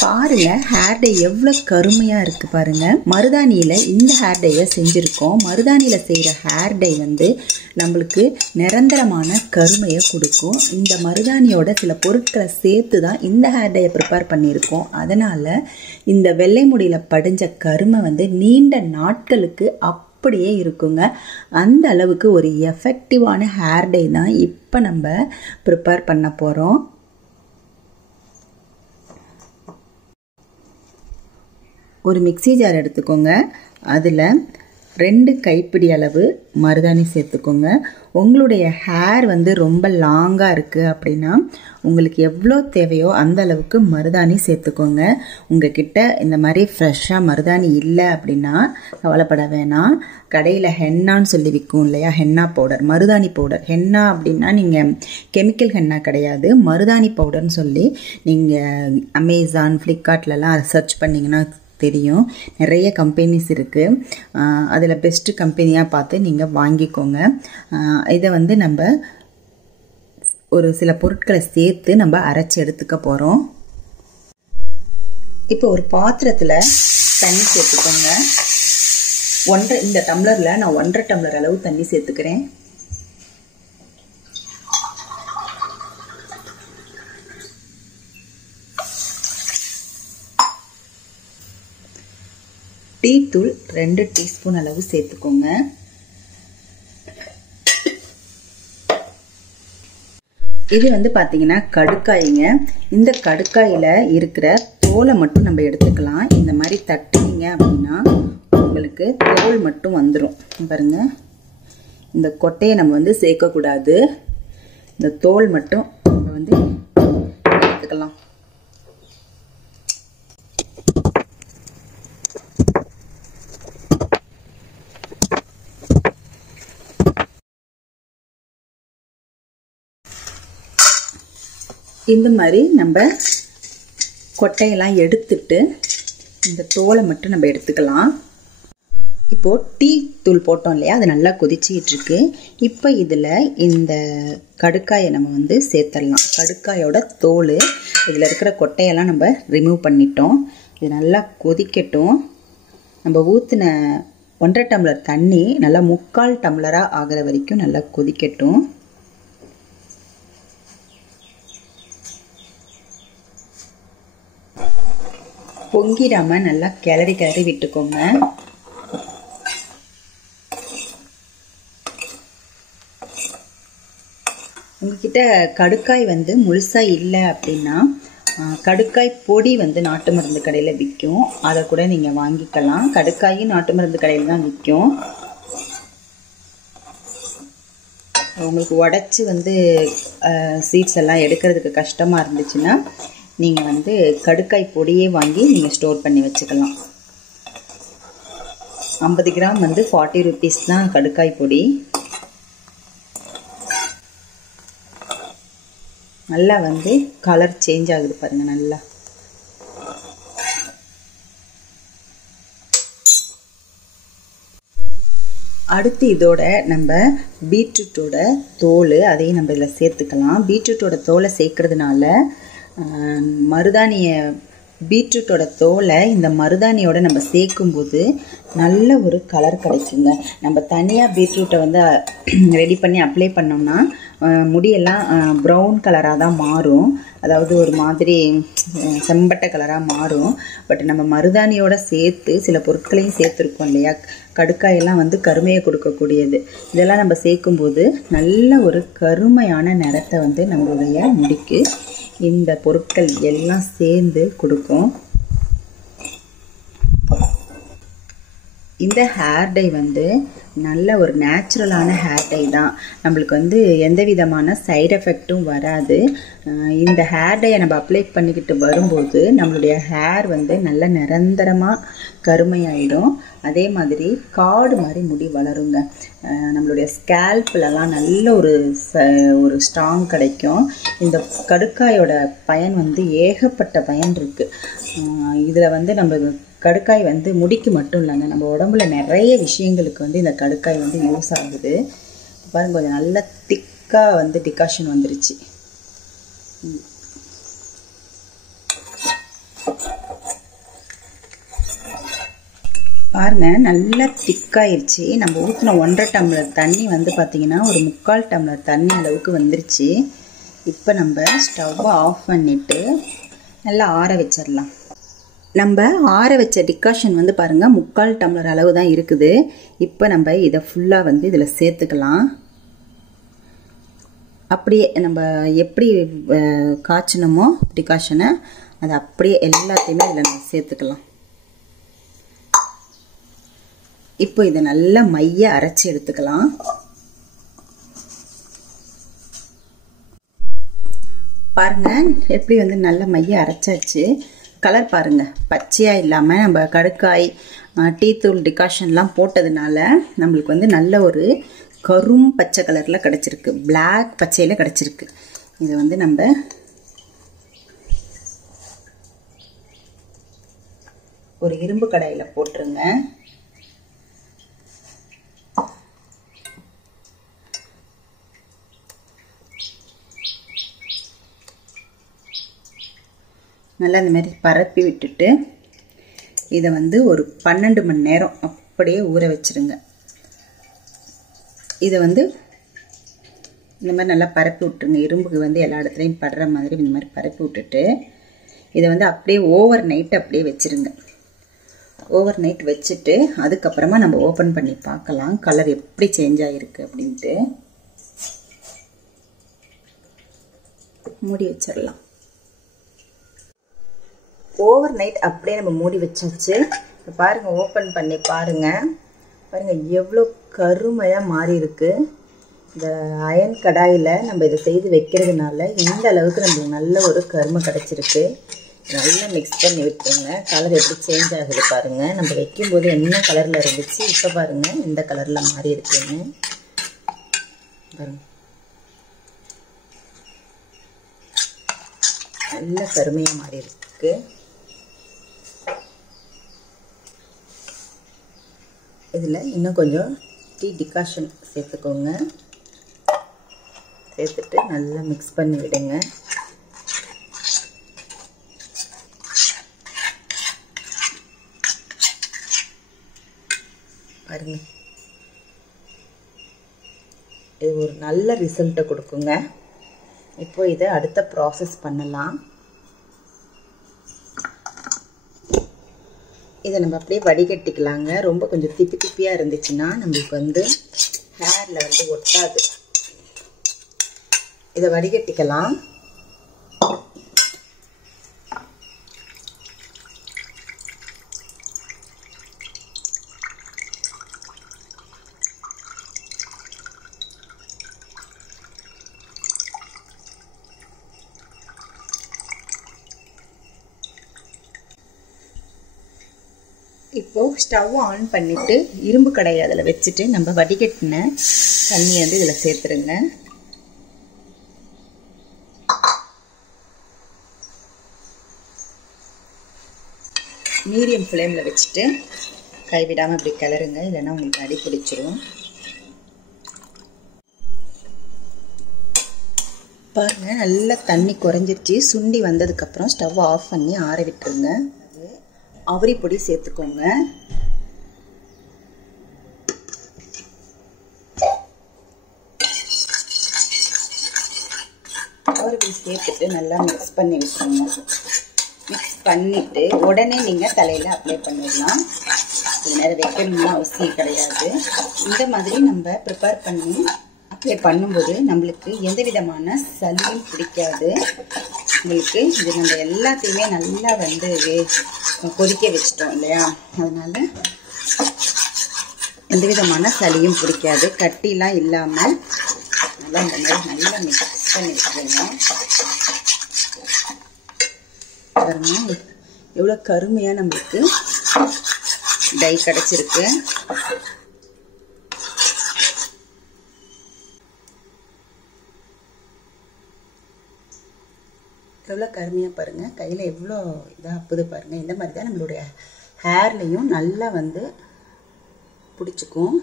பாருங்க hair dye எவ்வளோ கருமையாக இருக்குது பாருங்கள். மருதாணியில் இந்த ஹேர் டையை செஞ்சுருக்கோம். மருதாணியில் செய்கிற ஹேர் டை வந்து நம்மளுக்கு நிரந்தரமான கருமையை கொடுக்கும். இந்த மருதாணியோட சில பொருட்களை சேர்த்து தான் இந்த ஹேர் டையை ப்ரிப்பேர் பண்ணியிருக்கோம். அதனால் இந்த வெள்ளை முடியில் படிஞ்ச கருமை வந்து நீண்ட நாட்களுக்கு அப்படியே இருக்குங்க. அந்த அளவுக்கு ஒரு எஃபெக்டிவான ஹேர் டை தான் இப்போ நம்ம ப்ரிப்பேர் பண்ண போகிறோம். ஒரு மிக்ஸி ஜார் எடுத்துக்கோங்க. அதில் 2 கைப்பிடி அளவு மருதாணி சேர்த்துக்கோங்க. உங்களுடைய ஹேர் வந்து ரொம்ப லாங்காக இருக்குது அப்படின்னா உங்களுக்கு எவ்வளோ தேவையோ அந்த அளவுக்கு மருதாணி சேர்த்துக்கோங்க. உங்ககிட்ட இந்த மாதிரி ஃப்ரெஷ்ஷாக மருதாணி இல்லை அப்படின்னா கவலைப்பட வேணாம். கடையில் ஹென்னான்னு சொல்லி விற்கும் இல்லையா, ஹென்னா பவுடர், மருதாணி பவுடர். ஹென்னா அப்படின்னா நீங்கள் கெமிக்கல் ஹென்னா கிடையாது, மருதாணி பவுடர்னு சொல்லி நீங்கள் அமேசான், ஃப்ளிப்கார்ட்லலாம் சர்ச் பண்ணிங்கன்னா தெரியும். நிறைய கம்பெனிஸ் இருக்குது. அதில் பெஸ்ட்டு கம்பெனியாக பார்த்து நீங்கள் வாங்கிக்கோங்க. இதை வந்து நம்ம ஒரு சில பொருட்களை சேர்த்து நம்ம அரைச்சி எடுத்துக்க போகிறோம். இப்போ ஒரு பாத்திரத்தில் தண்ணி சேர்த்துக்கோங்க. இந்த டம்ளரில் நான் 1.5 டம்ளர் அளவு தண்ணி சேர்த்துக்கிறேன். டீ தூள் 2 டீஸ்பூன் அளவு சேர்த்துக்கோங்க. இது வந்து பார்த்தீங்கன்னா கடுக்காய்ங்க. இந்த கடுக்காயில் இருக்கிற தோலை மட்டும் நம்ம எடுத்துக்கலாம். இந்த மாதிரி தட்டுனீங்க அப்படின்னா உங்களுக்கு தோல் மட்டும் வந்துடும். பாருங்க, இந்த கொட்டையை நம்ம வந்து சேர்க்கக்கூடாது. இந்த தோல் மட்டும் நம்ம வந்து எடுத்துக்கலாம். இந்த மாதிரி நம்ம கொட்டையெல்லாம் எடுத்துட்டு இந்த தோலை மட்டும் நம்ம எடுத்துக்கலாம். இப்போது டீ தூள் போட்டோம் இல்லையா, அது நல்லா கொதிச்சிக்கிட்டு இருக்கு. இப்போ இதில் இந்த கடுக்காயை நம்ம வந்து சேர்த்துடலாம். கடுக்காயோட தோல், இதில் இருக்கிற கொட்டையெல்லாம் நம்ம ரிமூவ் பண்ணிட்டோம். இது நல்லா கொதிக்கட்டும். நம்ம ஊற்றின 1.5 டம்ளர் தண்ணி நல்லா 3/4 டம்ளராக ஆகிற வரைக்கும் நல்லா கொதிக்கட்டும். பொங்கிடாம நல்லா கிளறி விட்டுக்கோங்க. உங்ககிட்ட கடுக்காய் வந்து முழுசா இல்லை அப்படின்னா கடுக்காய் பொடி வந்து நாட்டு மருந்து கடையில் விற்கும். அதை கூட நீங்கள் வாங்கிக்கலாம். கடுக்காயும் நாட்டு மருந்து கடையில் தான் விற்கும். உங்களுக்கு உடச்சி வந்து சீட்ஸ் எல்லாம் எடுக்கிறதுக்கு கஷ்டமாக இருந்துச்சுன்னா நீங்கள் வந்து கடுக்காய் பொடியே வாங்கி நீங்கள் ஸ்டோர் பண்ணி வச்சுக்கலாம். 50 கிராம் வந்து 40 rupees தான் கடுக்காய் பொடி. நல்லா வந்து கலர் சேஞ்ச் ஆகுது பாருங்கள். நல்லா அடுத்து இதோட நம்ம பீட்ரூட்டோட தோல் அதையும் நம்ம இதில் சேர்த்துக்கலாம். பீட்ரூட்டோட தோலை சேர்க்கறதுனால மருதாணியை, பீட்ரூட்டோட தோலை இந்த மருதாணியோட நம்ம சேர்க்கும்போது நல்ல ஒரு கலர் கிடைக்குங்க. நம்ம தனியாக பீட்ரூட்டை வந்து ரெடி பண்ணி அப்ளை பண்ணோம்னா முடியெல்லாம் ப்ரௌன் கலராக தான் மாறும். அதாவது ஒரு மாதிரி செம்பட்டை கலராக மாறும். பட் நம்ம மருதாணியோட சேர்த்து சில பொருட்களையும் சேர்த்துருக்கோம் இல்லையா, கடுக்காயெல்லாம் வந்து கருமையை கொடுக்கக்கூடியது. இதெல்லாம் நம்ம சேர்க்கும்போது நல்ல ஒரு கருமையான நிறத்தை வந்து நம்மளுடைய முடிக்கு இந்த பொருட்கள் எல்லாம் சேர்ந்து கொடுக்கும். இந்த ஹேர் டை வந்து நல்ல ஒரு நேச்சுரலான ஹேர் டை தான். நம்மளுக்கு வந்து எந்த விதமான சைடு எஃபெக்டும் வராது. இந்த ஹேர் டையை நம்ம அப்ளை பண்ணிக்கிட்டு வரும்போது நம்மளுடைய ஹேர் வந்து நல்ல நிரந்தரமாக கருமையாயிடும். அதே மாதிரி காடு மாதிரி முடி வளருங்க. நம்மளுடைய ஸ்கேல்ப்லலாம் நல்ல ஒரு ஸ்ட்ராங் கிடைக்கும். இந்த கடுக்காயோட பயன் வந்து ஏகப்பட்ட பயன் இருக்குது. இதில் வந்து நம்ம கடுக்காய் வந்து முடிக்கு மட்டும் இல்லைங்க, நம்ம உடம்புல நிறைய விஷயங்களுக்கு வந்து இந்த கடுக்காய் வந்து யூஸ் ஆகுது. பாருங்க, கொஞ்சம் நல்ல திக்காக வந்து டிகாஷன் வந்துருச்சு. பாருங்கள், நல்லா திக்காயிருச்சு. நம்ம ஊற்றின 1.5 டம்ளர் தண்ணி வந்து பார்த்திங்கன்னா ஒரு 3/4 டம்ளர் தண்ணி அளவுக்கு வந்துருச்சு. இப்போ நம்ம ஸ்டவ்வை ஆஃப் பண்ணிவிட்டு நல்லா ஆற வச்சிடலாம். நம்ம ஆற வச்ச டிகாஷன் வந்து பாருங்கள் 3/4 டம்ளர் அளவு தான் இருக்குது. இப்போ நம்ம இதை ஃபுல்லாக வந்து இதில் சேர்த்துக்கலாம். அப்படியே நம்ம எப்படி காய்ச்சினமோ டிகாஷனை அதை அப்படியே எல்லாத்தையுமே இதில் நம்ம சேர்த்துக்கலாம். இப்போ இதை நல்லா மைய அரைச்சி எடுத்துக்கலாம். பாருங்க, எப்படி வந்து நல்ல மைய அரைச்சாச்சு. கலர் பாருங்க, பச்சையா இல்லாமல் நம்ம கடுக்காய் டீ தூள் டிகாஷன்லாம் போட்டதுனால நம்மளுக்கு வந்து நல்ல ஒரு கரும் பச்சை கலரில் கிடச்சிருக்கு, பிளாக் பச்சையில் கிடச்சிருக்கு. இதை வந்து நம்ம ஒரு இரும்பு கடாயில் போட்டுருங்க. நல்லா இந்த மாதிரி பரப்பி விட்டுட்டு இதை வந்து ஒரு 12 மணி நேரம் அப்படியே ஊற வச்சுருங்க. இதை வந்து இந்த மாதிரி நல்லா பரப்பி விட்டுருங்க. இரும்புக்கு வந்து எல்லா இடத்துலையும் படுற மாதிரி இந்த மாதிரி பரப்பி விட்டுட்டு இதை வந்து அப்படியே ஓவர் நைட் அப்படியே வச்சுருங்க. ஓவர் நைட் வச்சுட்டு அதுக்கப்புறமா நம்ம ஓப்பன் பண்ணி பார்க்கலாம் கலர் எப்படி சேஞ்ச் ஆகிருக்கு அப்படின்ட்டு. மூடி வச்சிடலாம். ஓவர் நைட் அப்படியே நம்ம மூடி வச்சாச்சு. பாருங்க, ஓப்பன் பண்ணி பாருங்க. பாருங்க எவ்வளோ கருமையாக மாறி இருக்கு. இந்த அயன் கடாயில் நம்ம இதை செய்து வைக்கிறதுனால இந்த அளவுக்கு நம்மளுக்கு நல்ல ஒரு கருமை கிடச்சிருக்கு. நல்லா மிக்ஸ் பண்ணி விட்டுருங்க. கலர் எப்படி சேஞ்ச் ஆகுது பாருங்க. நம்ம வைக்கும்போது என்ன கலரில் இருந்துச்சு, இப்போ பாருங்க இந்த கலரில் மாறி இருக்குன்னு பாருங்க. நல்ல கருமையாக மாறி இருக்கு. இதில் இன்னும் கொஞ்சம் டீ டிகாஷன் சேர்த்துக்கோங்க. சேர்த்துட்டு நல்லா மிக்ஸ் பண்ணி விடுங்க. பாருங்க, இது ஒரு நல்ல ரிசல்ட்டை கொடுக்குங்க. இப்போ இதை அடுத்த ப்ராசஸ் பண்ணலாம். இதை நம்ம அப்படியே வடிகட்டிக்கலாங்க. ரொம்ப கொஞ்சம் திப்பி திப்பியாக இருந்துச்சுன்னா நம்மளுக்கு வந்து ஹேரில் வந்து ஒட்டாது. இதை வடிகட்டிக்கலாம். இப்போ ஸ்டவ் ஆன் பண்ணிட்டு இரும்பு கடாயை அதில் வச்சுட்டு நம்ம வடிகட்டின தண்ணி வந்து இதில் சேர்த்துருங்க. மீடியம் ஃப்ளேமில் வச்சுட்டு கைவிடாமல் இப்படி கிளறுங்க, இல்லைன்னா உங்களுக்கு அடி பிடிச்சிரும். பாருங்க, நல்லா தண்ணி குறைஞ்சிருச்சு. சுண்டி வந்ததுக்கப்புறம் ஸ்டவ் ஆஃப் பண்ணி ஆற விட்டுருங்க. அவரி பொடி சேர்த்துக்கோங்க. அவரி பொடி சேர்த்துட்டு நல்லா மிக்ஸ் பண்ணி விட்டுருங்க. மிக்ஸ் பண்ணிவிட்டு உடனே நீங்கள் தலையில் அப்ளை பண்ணிடலாம். கொஞ்ச நேரம் வைக்கணும்னு அவசியம் கிடையாது. இந்த மாதிரி நம்ம ப்ரிப்பேர் பண்ணி அப்ளை பண்ணும்போது நம்மளுக்கு எந்த விதமான சளியும் பிடிக்காது. உங்களுக்கு இது நம்ம எல்லாத்தையுமே நல்லா வந்து கொதிக்க வச்சிட்டோம் இல்லையா, அதனால எந்த விதமான சளியும் பிடிக்காது. கட்டிலாம் இல்லாமல் நல்லா இந்த மாதிரி நல்லா மிக்ஸ் பண்ணி வச்சுருங்க. பாருங்க எவ்வளோ கருமையாக நம்மளுக்கு டை கிடச்சிருக்கு. எவ்வளோ கருமையாக பாருங்கள், கையில் எவ்வளோ இதாக அப்புது பாருங்கள். இந்த மாதிரி தான் நம்மளுடைய ஹேர்லேயும் நல்லா வந்து பிடிச்சிக்கும்.